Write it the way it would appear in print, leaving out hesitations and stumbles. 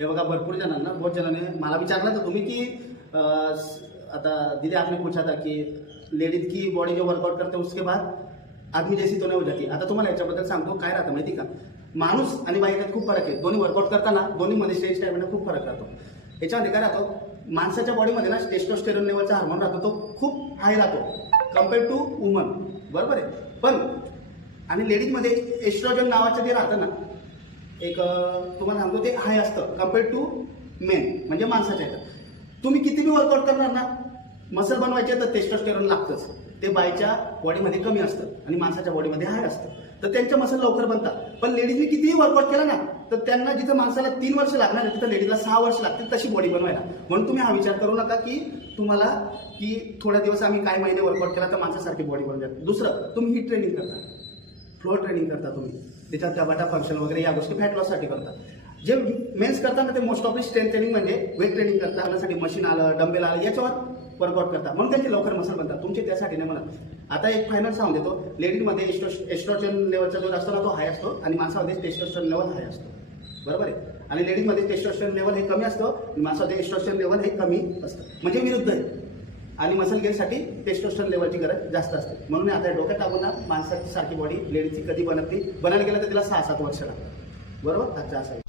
हे बघा भरपूर जणांना बहुत जणांनी मला विचारलं तर तुम्ही की आता दीदी आपने पूछा था कि लेडीज की बॉडी जो वर्कआउट करते उसके बाद आदमी जैसी तो नाही हो जाती। आता तुम्हाला याच्याबद्दल सांगतो काय राहतं माहिती का, माणूस आणि बाई यात खूप फरक आहे। दोन्ही वर्कआउट करताना दोन्हीमध्ये स्टेज स्टॅमिना खूप फरक राहतो। याच्यामध्ये काय राहतो, माणसाच्या बॉडीमध्ये ना टेस्टोस्टेरोन लेवलचा हार्मोन राहतो, तो खूप हाय राहतो कम्पेअर्ड टू वुमन, बरोबर आहे। पण आणि लेडीजमध्ये एस्ट्रोजन नावाचं जे राहतं ना, एक तुम्हाला सांगतो ते हाय असतं कम्पेअर्ड टू मेन, म्हणजे माणसाच्या याच्यात तुम्ही किती बी वर्कआउट करणार ना, मसल बनवायचे तर टेस्टोस्टेरोन लागतंच, ते बाईच्या बॉडीमध्ये कमी असतं आणि माणसाच्या बॉडीमध्ये हाय असतं, तर त्यांच्या मसल लवकर बनतात। पण लेडीजने कितीही वर्कआउट केला ना, तर त्यांना जिथं माणसाला 3 वर्ष लागणार आहे तिथं लेडीजला 6 वर्ष लागतील तशी बॉडी बनवायला। म्हणून तुम्ही हा विचार करू नका की तुम्हाला की थोड्या दिवस आम्ही काही महिने वर्कआउट केला तर माणसासारखी बॉडी बनवून जाते। दुसरं, तुम्ही ही ट्रेनिंग करता, फ्लोअर ट्रेनिंग करता तुम्ही, त्याच्यात गटाटा फंक्शन वगैरे या गोष्टी फॅट लॉससाठी करतात। जे मेन्स करताना ते मोस्ट ऑफली स्ट्रेंथ ट्रेनिंग म्हणजे वेट ट्रेनिंग करता, त्यासाठी मशीन आलं, डंबेल आलं, याच्यावर वर्कआउट करता, म्हणून त्यांचे लवकर मसल बनतात, तुमचे त्यासाठी नाही म्हणत। आता एक फायनल सांगून देतो, लेडीजमध्ये एस्ट्रोजन लेवलचा जो असतो ना तो हाय असतो आणि माणसामध्ये टेस्टोस्टेरोन लेवल हाय असतो, बरोबर आहे। आणि लेडीजमध्ये टेस्टोस्टेरोन लेवल हे कमी असतं आणि माणसामध्ये एस्ट्रोजन लेवल हे कमी असतं, म्हणजे विरुद्ध आहे। आणि मसल गेनसाठी टेस्टोस्टेरोन लेवलची गरज जास्त असते, म्हणून आता डोक्यात टाकून ना माणसाची सारखी बॉडी लेडीजची कधी बनत नाही, बनायला गेलं तर तिला 6-7 वर्ष लागतात, बरोबर। अच्छा असं आहे।